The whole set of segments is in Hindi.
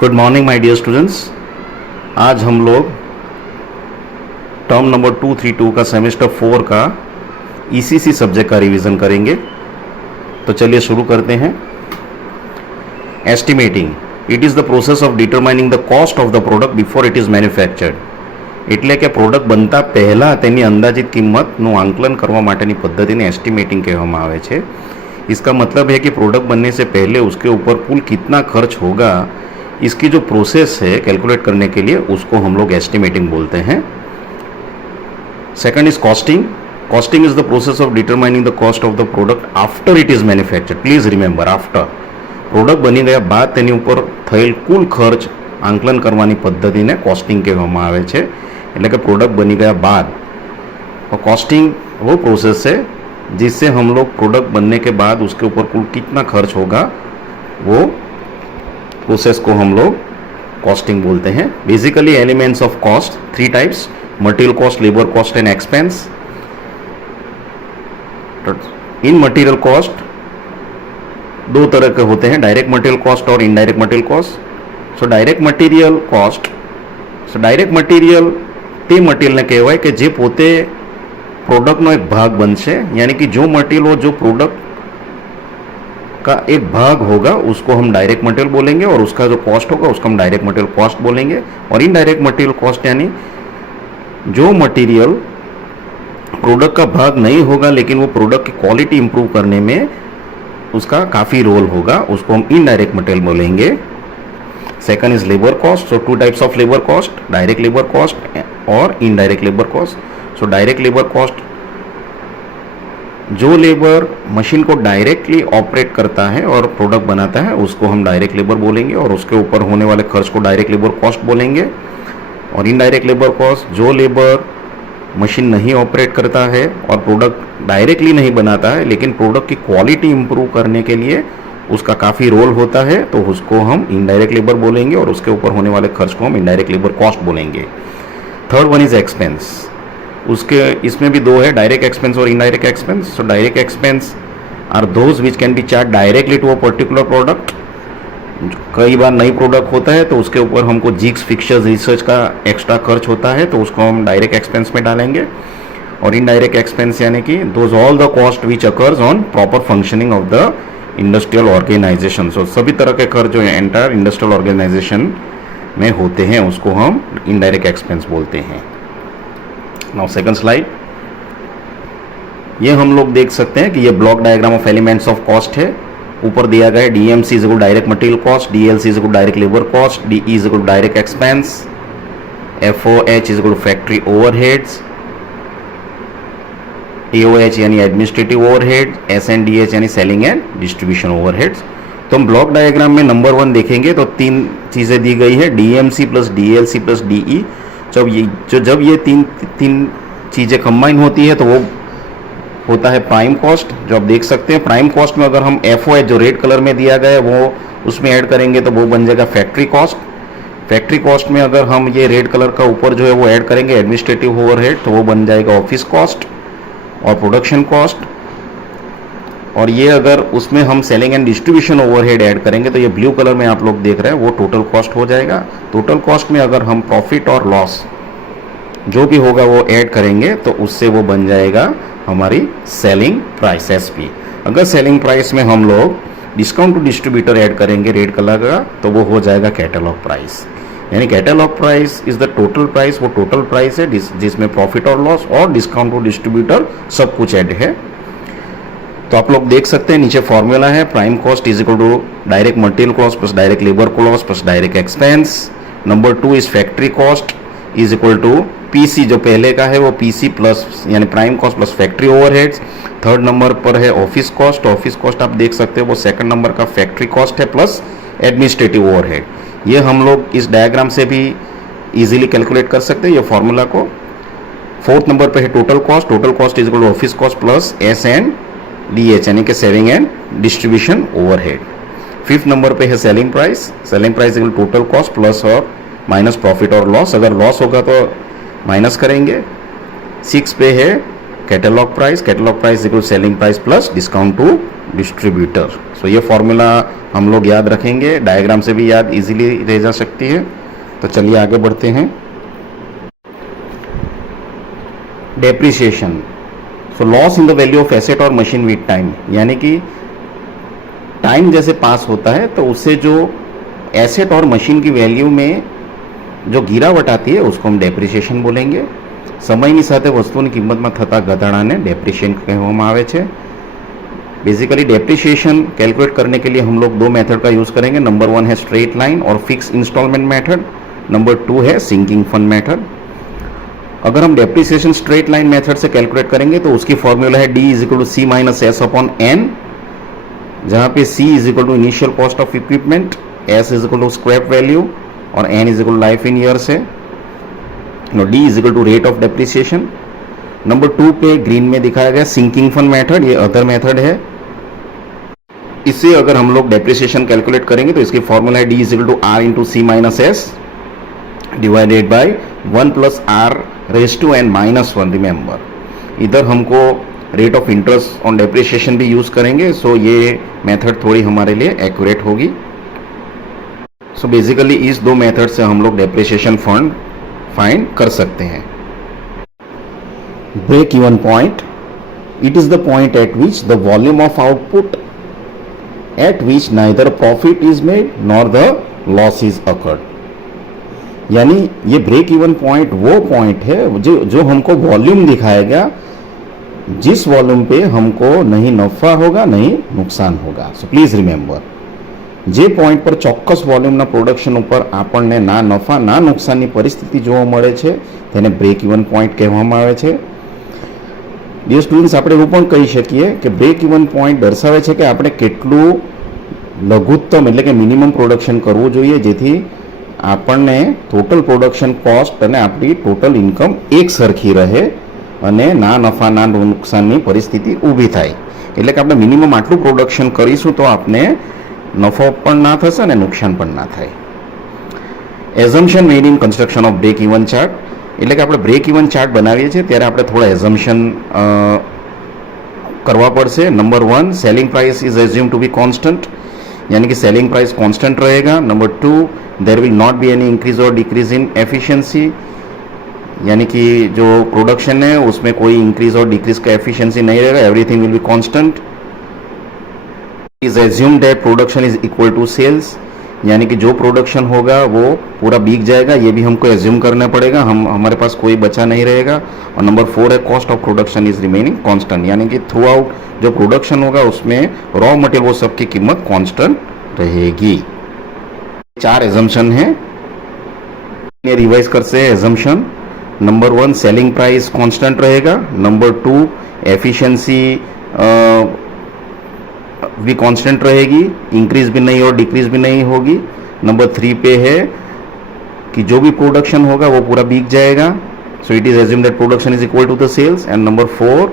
Good morning my dear students. आज हम लोग टर्म नंबर 232 का सेमेस्टर 4 का ईसीसी सब्जेक्ट का रिवीजन करेंगे। तो चलिए शुरू करते हैं। Estimating it is the process of determining the cost of the product before it is manufactured. એટલે કે પ્રોડક્ટ બનતા પહેલાં તેની અંદાજિત કિંમતનું આંકલન કરવા માટેની પદ્ધતિને એસ્ટિમેટિંગ કહેવામાં આવે છે। इसका मतलब है कि प्रोडक्ट बनने से पहले उसके ऊपर कुल कितना खर्च होगा, इसकी जो प्रोसेस है कैलकुलेट करने के लिए, उसको हम लोग एस्टिमेटिंग बोलते हैं। Second is costing. Costing is the process of determining the cost of the product after it is manufactured. Please remember, after product बनी गया बाद तेनी ऊपर थયેલ कुल खर्च आंकलन करवानी पद्धतिने कॉस्टिंग कहेवामां आवे छे। એટલે કે प्रोडक्ट बनी गया बाद। और कॉस्टिंग वो प्रोसेस है जिससे हम लोग प्रोडक्ट बनने के बाद उसके ऊपर कुल कितना खर्च होगा, वो प्रोसेस को हम लोग कॉस्टिंग बोलते हैं। Basically elements of cost 3 types: material cost, labour cost and expense. In material cost 2 तरह के होते हैं, डायरेक्ट मटेरियल कॉस्ट और indirect material cost. So direct material cost, direct material ते मटेरियल ने कहेवाय कि जे पोते प्रोडक्टनो एक भाग बनशे, यानी कि जो मटेरियल हो जो प्रोडक्ट का एक भाग होगा उसको हम डायरेक्ट मटेरियल बोलेंगे, और उसका जो कॉस्ट होगा उसको हम डायरेक्ट मटेरियल कॉस्ट बोलेंगे। और इनडायरेक्ट मटेरियल कॉस्ट यानी जो मटेरियल प्रोडक्ट का भाग नहीं होगा लेकिन वो प्रोडक्ट की क्वालिटी इंप्रूव करने में उसका काफ़ी रोल होगा, उसको हम इनडायरेक्ट मटेरियल बोलेंगे। Second is labour cost. So 2 types of labour cost, direct labour cost और indirect labour cost. So direct labour cost, जो लेबर मशीन को डायरेक्टली ऑपरेट करता है और प्रोडक्ट बनाता है उसको हम डायरेक्ट लेबर बोलेंगे, और उसके ऊपर होने वाले खर्च को डायरेक्ट लेबर कॉस्ट बोलेंगे। और इनडायरेक्ट लेबर कॉस्ट, जो लेबर मशीन नहीं ऑपरेट करता है और प्रोडक्ट डायरेक्टली नहीं बनाता है लेकिन प्रोडक्ट की क्वालिटी इंप्रूव करने के लिए उसका काफ़ी रोल होता है, तो उसको हम इनडायरेक्ट लेबर बोलेंगे, और उसके ऊपर होने वाले खर्च को हम इनडायरेक्ट लेबर कॉस्ट बोलेंगे। Third one is expense. उसके इसमें भी 2 है, डायरेक्ट एक्सपेंस और indirect expense. So direct expense are those which can be charge directly to a particular product. कई बार नई प्रोडक्ट होता है तो उसके ऊपर हमको जिग्स, फिक्सचर्स, रिसर्च का एक्स्ट्रा खर्च होता है, तो उसको हम डायरेक्ट एक्सपेंस में डालेंगे। और इनडायरेक्ट एक्सपेंस यानी कि those all the cost which occurs on proper functioning of the industrial organisation. So सभी तरह के खर्च जो एंटायर इंडस्ट्रियल ऑर्गेनाइजेशन में होते हैं उसको हम इनडायरेक्ट एक्सपेंस बोलते हैं। नाउ सेकंड स्लाइड, ये हम लोग देख सकते हैं कि ये block diagram of elements of cost है। ऊपर दिया गया है DMC is equal direct material cost, DLC is equal direct labour cost, DE is equal direct expense, FOH is equal factory overheads, AOH यानी एडमिनिस्ट्रेटिव ओवरहेड, SNDH यानी सेलिंग एंड डिस्ट्रीब्यूशन ओवरहेड्स। तो हम ब्लॉक डायग्राम में नंबर 1 देखेंगे तो 3 चीज़ें दी गई है, DMC plus DLC plus DE। जब ये तीन चीज़ें कंबाइन होती है तो वो होता है प्राइम कॉस्ट, जो आप देख सकते हैं। प्राइम कॉस्ट में अगर हम FOH जो रेड कलर में दिया गया है वो उसमें ऐड करेंगे तो वो बन जाएगा फैक्ट्री कॉस्ट। फैक्ट्री कॉस्ट में अगर हम ये रेड कलर का ऊपर जो है वो ऐड करेंगे एडमिनिस्ट्रेटिव ओवरहेड, तो वो बन जाएगा ऑफिस कॉस्ट और प्रोडक्शन कॉस्ट। और ये अगर उसमें हम selling and distribution overhead add करेंगे तो ये ब्लू कलर में आप लोग देख रहे हैं वो टोटल कॉस्ट हो जाएगा। टोटल कॉस्ट में अगर हम प्रॉफिट और लॉस जो भी होगा वो ऐड करेंगे तो उससे वो बन जाएगा हमारी सेलिंग प्राइस SP। अगर सेलिंग प्राइस में हम लोग डिस्काउंट टू डिस्ट्रीब्यूटर ऐड करेंगे रेड कलर का तो वो हो जाएगा कैटलॉग प्राइस। यानी catalogue price is the total price, वो टोटल प्राइस है जिसमें प्रॉफिट और लॉस और डिस्काउंट टू डिस्ट्रीब्यूटर सब कुछ ऐड है। तो आप लोग देख सकते हैं नीचे फॉर्मूला है, prime cost is equal to direct material cost plus direct labour cost plus direct expense. Number 2 is factory cost is equal to PC, जो पहले का है वो PC प्लस यानी prime cost plus factory overheads. Third number पर है ऑफिस कॉस्ट। ऑफिस कॉस्ट आप देख सकते हो वो सेकंड नंबर का फैक्ट्री कॉस्ट है प्लस एडमिनिस्ट्रेटिव ओवरहेड। ये हम लोग इस डायग्राम से भी इजीली कैलकुलेट कर सकते हैं ये फॉर्मूला को। फोर्थ नंबर पे है total cost. Total cost is equal to office cost plus SNDH यानी कि selling and distribution overhead. Fifth number पे है selling price. Selling price equal total cost plus और माइनस प्रॉफिट और लॉस, अगर लॉस होगा तो माइनस करेंगे। 6 पे है catalogue price equal selling price plus discount to distributor. So ये फॉर्मूला हम लोग याद रखेंगे, डायग्राम से भी याद इजीली रह जा सकती है। तो चलिए आगे बढ़ते हैं। Depreciation, so loss in the value of asset और मशीन विद टाइम, यानी कि टाइम जैसे पास होता है तो उससे जो एसेट और मशीन की वैल्यू में जो गिरावट आती है उसको हम डेप्रिसिएशन बोलेंगे। સમયની સાથે વસ્તુની કિંમતમાં થતા ઘટાડાને डेप्रिसिएशन કહેવામાં આવે છે। बेसिकली डेप्रिसिएशन कैलकुलेट करने के लिए हम लोग दो मेथड का यूज़ करेंगे। नंबर 1 है स्ट्रेट लाइन और फिक्स इंस्टॉलमेंट मेथड, नंबर 2 है सिंकिंग फंड मेथड। अगर हम डेप्रिसिएशन स्ट्रेट लाइन मेथड से कैलकुलेट करेंगे तो उसकी फॉर्मूला है D is equal to C minus S upon N, जहाँ पे C is equal to initial cost of equipment, S is equal to scrap value और N is equal to life in years है। D is equal to rate of depreciation. Number 2 पे ग्रीन में दिखाया गया सिंकिंग फंड मेथड, ये अदर मेथड है। इससे अगर हम लोग डेप्रिसिएशन कैलकुलेट करेंगे तो इसकी फॉर्मूला है D is equal to R into C minus S divided by 1 plus R raise to n minus 1। Remember, इधर हमको rate of interest on depreciation भी यूज करेंगे, सो ये मेथड थोड़ी हमारे लिए एक्यूरेट होगी। सो बेसिकली इस दो मेथड से हम लोग डेप्रिसिएशन फंड फाइंड कर सकते हैं। Break even point, it is the point at which the volume of output at which neither profit is made nor the loss is occurred. यानी ये ब्रेक इवन पॉइंट वो पॉइंट है जो हमको वॉल्यूम दिखाएगा, जिस वॉल्यूम पे हमको नहीं नफा होगा नहीं नुकसान होगा। सो प्लीज रिमेंबर, જે પોઈન્ટ પર ચોક્કસ વોલ્યુમના પ્રોડક્શન ઉપર આપણને ના નફા ના નુકસાનની પરિસ્થિતિ જોવા મળે છે તેને બ્રેક ઇવન પોઈન્ટ કહેવામાં આવે છે। ડિયર સ્ટુડન્ટ્સ, આપણે એવું પણ કહી શકીએ કે બ્રેક ઇવન પોઈન્ટ દર્શાવે છે કે આપણે કેટલું લઘુત્તમ એટલે કે મિનિમમ પ્રોડક્શન કરવું જોઈએ જેથી આપણને ટોટલ પ્રોડક્શન કોસ્ટ અને આપણી ટોટલ ઇન્કમ એક સરખી રહે અને ના નફા ના નુકસાનની પરિસ્થિતિ ઊભી થાય। એટલે કે આપણે મિનિમમ આટલું પ્રોડક્શન કરીશું તો આપણે નફો પણ ના થશે અને નુકસાન પણ ના થાય। Assumption made in construction of break even chart, એટલે કે આપણે બ્રેક ઇવન ચાર્ટ બનાવીએ છીએ ત્યારે આપણે થોડા એઝમ્પશન કરવા પડશે। Number 1, selling price is assume to be constant, यानी कि सेलिंग प्राइस कांस्टेंट रहेगा। Number 2, there will not be any increase और डिक्रीज इन एफिशिएंसी, यानी कि जो प्रोडक्शन है उसमें कोई इंक्रीज और डिक्रीज का एफिशिएंसी नहीं रहेगा, everything will be constant. Is assume that production is equal to sales, यानी कि जो प्रोडक्शन होगा वो पूरा बिक जाएगा, ये भी हमको एज्यूम करना पड़ेगा, हमारे पास कोई बचा नहीं रहेगा। और नंबर 4 है cost of production is remaining constant, यानी कि थ्रू आउट जो प्रोडक्शन होगा उसमें रॉ मटेरियल वो सब की कीमत कांस्टेंट रहेगी। 4 एजम्पशन है, ये रिवाइज करते हैं assumption. Number 1, selling price constant रहेगा। नंबर 2, एफिशिएंसी भी कांस्टेंट रहेगी, इंक्रीज भी नहीं और डिक्रीज भी नहीं होगी। नंबर 3 पे है कि जो भी प्रोडक्शन होगा वो पूरा बिक जाएगा, so it is assume that production is equal to the sales. And number 4,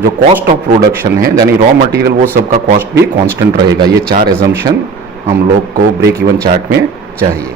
जो कॉस्ट ऑफ प्रोडक्शन है यानी रॉ मटेरियल वो सबका कॉस्ट भी कांस्टेंट रहेगा। ये 4 एजम्पशन हम लोग को ब्रेक इवन चार्ट में चाहिए।